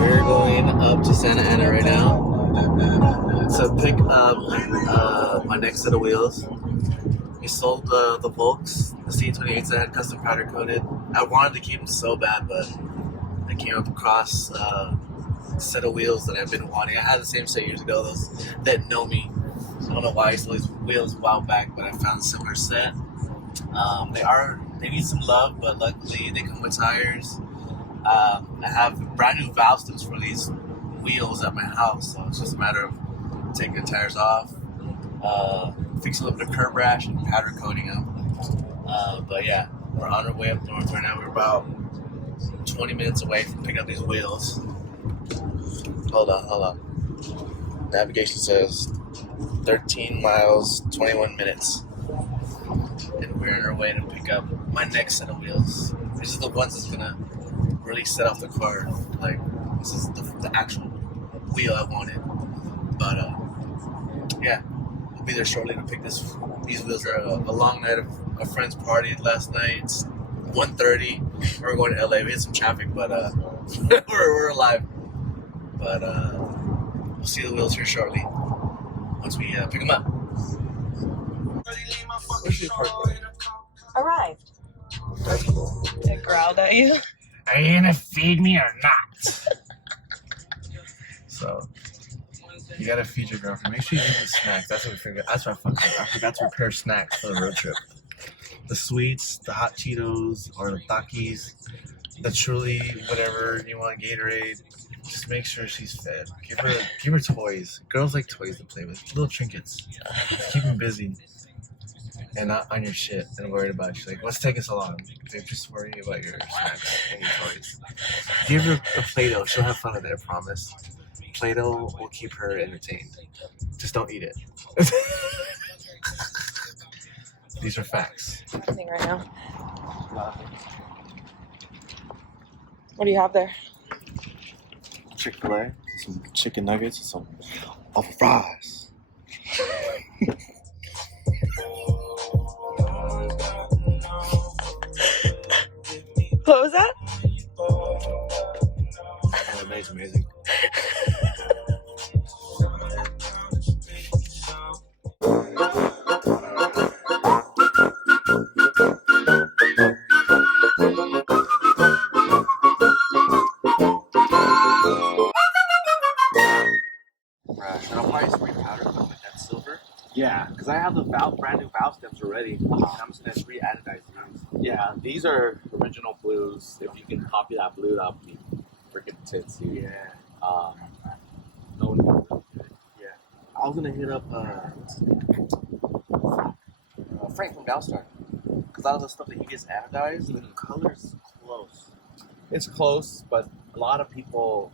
We're going up to Santa Ana right now to pick up my next set of wheels. We sold the Volks, the C28s that had custom powder coated. I wanted to keep them so bad, but I came up across a set of wheels that I've been wanting. I had the same set years ago. Those that know me, I don't know why I sold these wheels a while back, but I found a similar set. They need some love, but luckily they come with tires. I have brand new valve stems for these wheels at my house, so it's just a matter of taking the tires off, fixing a little bit of curb rash, and powder coating them. But yeah, we're on our way up north right now. We're about 20 minutes away from picking up these wheels. Hold on. Navigation says 13 miles, 21 minutes. And we're on our way to pick up my next set of wheels. These are the ones that's gonna really set off the car. Like, this is the actual wheel I wanted. But yeah, we'll be there shortly to pick these wheels up. A long night of a friend's party last night. It's 1:30. We're going to LA. We had some traffic, but we're alive. But we'll see the wheels here shortly once we pick them up. Where's your park? Arrived. It growled at you. Are you gonna feed me or not? So you gotta feed your girlfriend. Make sure you give me snacks. That's what we figured. That's what I forgot to prepare snacks for the road trip. The sweets, the hot Cheetos, or the Takis, the Truly, whatever you want, Gatorade. Just make sure she's fed. Give her toys. Girls like toys to play with. Little trinkets. Keep them busy. And not on your shit and worried about you. Like, what's taking so long? They're just worrying about your snacks and your toys. Give her a Play-Doh. She'll have fun with it, I promise. Play-Doh will keep her entertained. Just don't eat it. These are facts. Nothing right now. What do you have there? Chick-fil-A, some chicken nuggets, and some waffle fries. What was that? Oh, amazing. Should I probably spray powder coat with that silver? Yeah, because I have the brand new valve stems already. And I'm just gonna re-anodize these. Yeah, these are original blues. If you can copy that blue, that would be freaking titsy. Yeah. No one can do it. Yeah. I was gonna hit up Frank from Dowstar, because all the stuff that he gets anodized, the color's close. It's close, but a lot of people,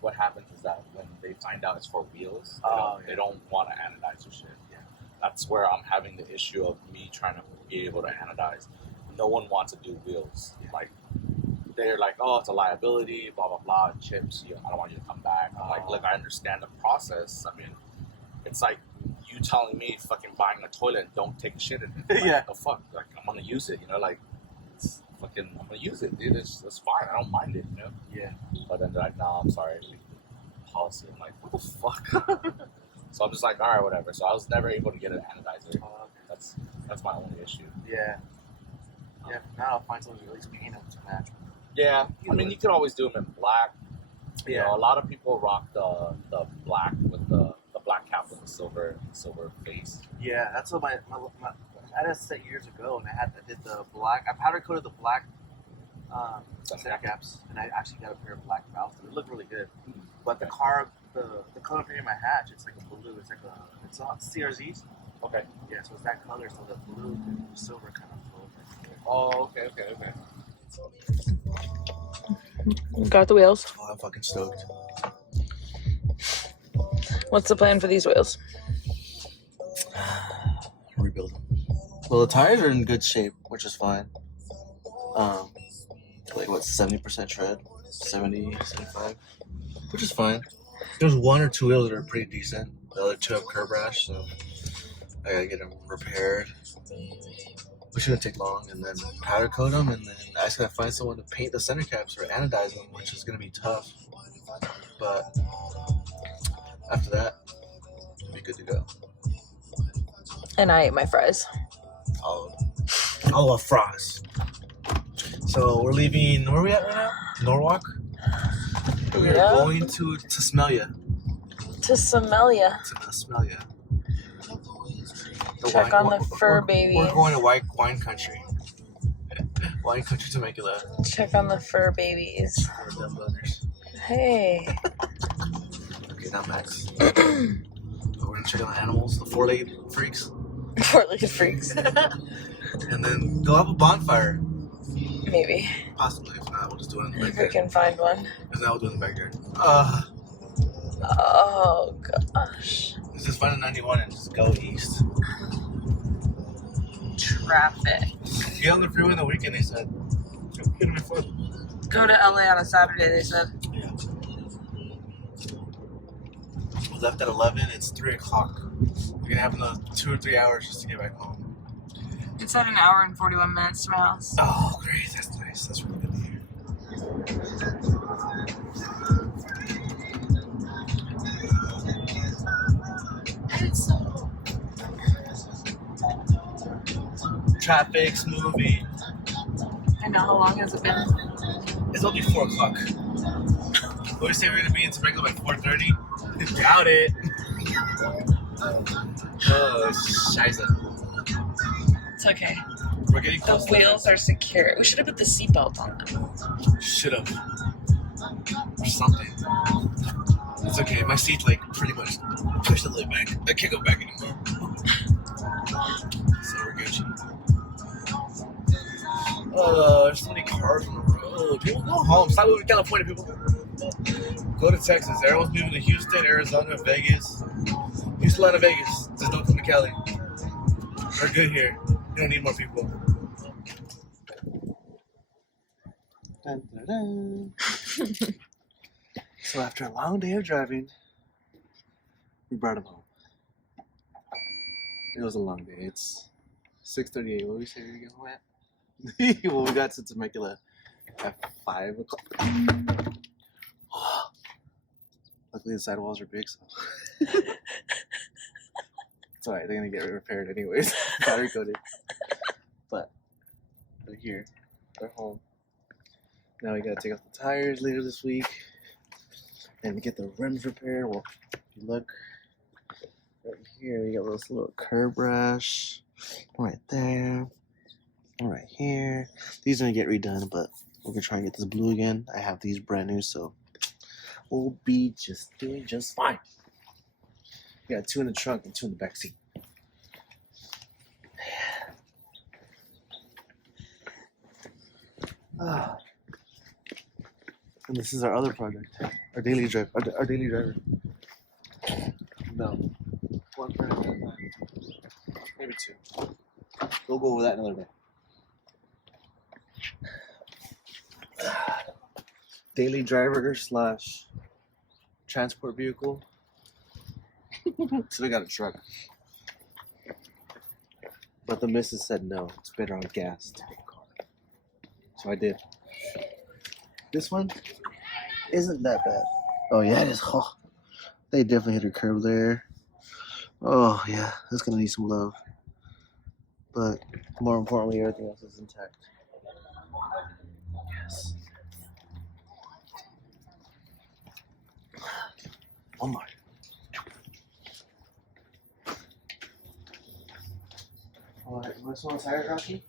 what happens is that when they find out it's for wheels, they don't want to anodize your shit. Yeah. That's where I'm having the issue of me trying to be able to anodize. No one wants to do wheels. Yeah. Like, they're like, oh, it's a liability, blah, blah, blah, chips, I don't want you to come back. I'm like, look, I understand the process. I mean, it's like you telling me fucking buying a toilet and don't take a shit in it. Like, Yeah. the fuck? Like, I'm going to use it, like, it's fucking, I'm going to use it, dude. It's fine. I don't mind it, Yeah. But then they're like, no, I'm sorry. Policy. I'm like, what the fuck? So I'm just like, all right, whatever. So I was never able to get an anodizer. That's my only issue. Yeah. Yeah. Now I'll find something to at least paint them to match. Yeah, I mean, you can always do them in black. Yeah. A lot of people rock the black with the black cap with the silver face. Yeah, that's what my I had a set years ago, and I did the black. I powder coated the black center caps, and I actually got a pair of black valves. It looked really good. But the color painting my hatch, it's like a blue. It's all CRZs. Okay. Yeah, so it's that color, so the blue and silver kind of flow. Oh, okay. Got the wheels. Oh, I'm fucking stoked. What's the plan for these wheels? Rebuild them. Well, the tires are in good shape, which is fine. Like what, 70% tread, 70, 75, which is fine. There's one or two wheels that are pretty decent. The other two have curb rash, so I gotta get them repaired. Which shouldn't take long, and then powder coat them, and then I just gotta find someone to paint the center caps or anodize them, which is gonna be tough. But after that, we'll be good to go. And I ate my fries. Oh, fries. So we're leaving. Where are we at right now? Norwalk. We are going to Tasmelia. To Somalia. To Tasmelia. Check on the fur babies. We're going to wine country. Wine country Temecula. Check on the fur babies. Them buggers. Hey. Okay, not Max. We're gonna check on the animals, the four-legged freaks. Four-legged freaks. And then go have a bonfire. Maybe. Possibly. If not, we'll just do it in the If we backyard. can find one. If not, we'll do it in the backyard. Oh, gosh. Let's just find a 91 and just go east. Traffic. Get on the freeway on the weekend, they said. Get on my foot. Go to LA on a Saturday, they said. Yeah. We left at 11. It's 3 o'clock. We're gonna have another 2 or 3 hours just to get back home. It's at 1 hour and 41 minutes to my house. Oh, great. That's nice. That's really good to hear. Traffic's moving. I know. How long has it been? It's only 4 o'clock. We say we're gonna be in Temecula by 4:30. Doubt it. Oh, scheisse. It's okay. We're getting The close. wheels are secure. We should have put the seatbelt on them. Should have. Or something. It's okay. My seat's like pretty much pushed a little back. I can't go back anymore. So we're Gucci. There's so many cars on the road. People go home. Stop moving to California, people. Go to Texas. Everyone's moving to Houston, Arizona, Vegas. Houston, Atlanta, Vegas. Just don't come to Cali. We're good here. We don't need more people. Dun, dun, dun. So after a long day of driving, we brought him home. It was a long day. It's 6:38. What did we say we were going home at? Well, we got to Temecula at 5 o'clock. Luckily, the sidewalls are big, so it's alright. They're gonna get repaired anyways. Battery coated. But they're here. They're home. Now we gotta take off the tires later this week and get the rims repaired. Well, if you look right here, we got this little curb rash right there, right here. These are gonna get redone, but we're gonna try and get this blue again. I have these brand new, so we'll be doing just fine. We got 2 in the trunk and 2 in the back seat. And this is our other project, our daily drive, our daily driver. No, 1 per day, maybe 2. We'll go over that another day. Daily driver / transport vehicle. So we got a truck, but the missus said no. It's better on gas to get a car, so I did. This one isn't that bad. Oh yeah, it is. Oh, they definitely hit her curb there. Oh yeah, that's gonna need some love. But more importantly, everything else is intact. Yes. One more. Alright, you want to swing the tires, Rocky?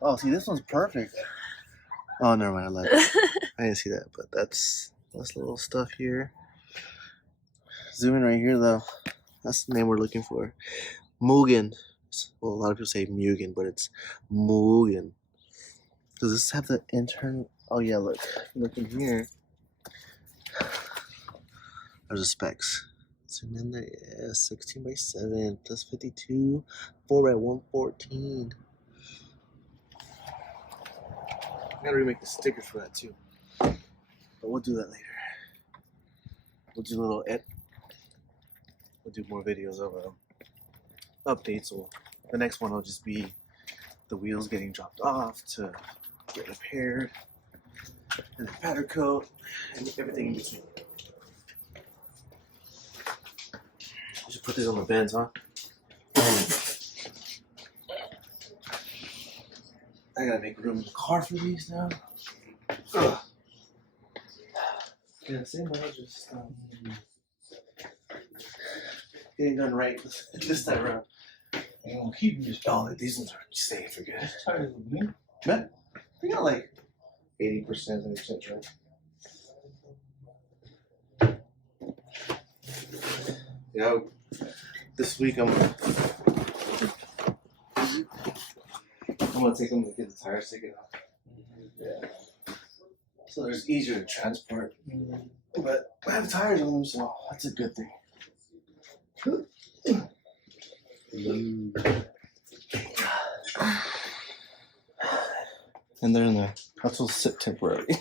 Oh, see, this one's perfect. Oh, never mind. I lied. I didn't see that, but that's little stuff here. Zoom in right here, though. That's the name we're looking for. Mugens. Well, a lot of people say Mugen, but it's Mugen. Does this have the internal? Oh yeah, look in here. There's the specs. Zoom in there. Yeah, 16x7 plus 52, 4x114. I gotta remake the stickers for that too, but we'll do that later. We'll do a little We'll do more videos of them. updates. Will the next one will just be the wheels getting dropped off to get repaired, and the powder coat, and everything in between. I should put these on the bends, huh? I gotta make room in the car for these now. Ugh. Yeah, same way, just getting done right this time around. You gonna keep these? Oh, these ones are staying for good. It's tired of me. Man, we got like 80%, 70% right. Yeah, this week I'm gonna take them to get the tires taken off. Yeah. So it's easier to transport. But I have tires on them, so that's a good thing. And they're in there. That's will sit temporarily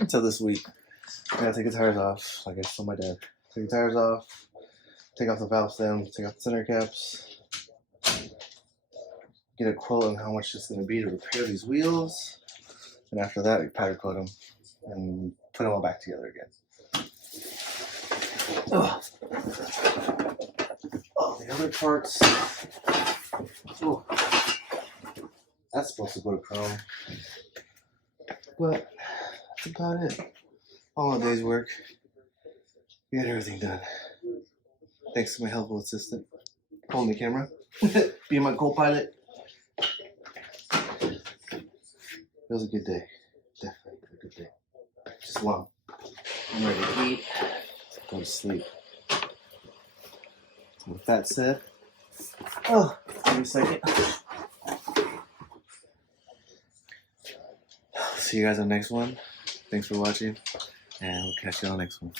until this week. I gotta take the tires off, like I told my dad. Take the tires off, take off the valve stem, take off the center caps, get a quote on how much it's gonna be to repair these wheels, and after that, we powder coat them and put them all back together again. Oh, the other parts. Oh, that's supposed to go to chrome. But that's about it. All a day's work. We got everything done. Thanks to my helpful assistant. Holding the camera. Being my co-pilot. It was a good day. Definitely a good day. Just long. I'm ready to eat. Go to sleep. With that said, give me a second. See you guys on the next one. Thanks for watching, and we'll catch you on the next one.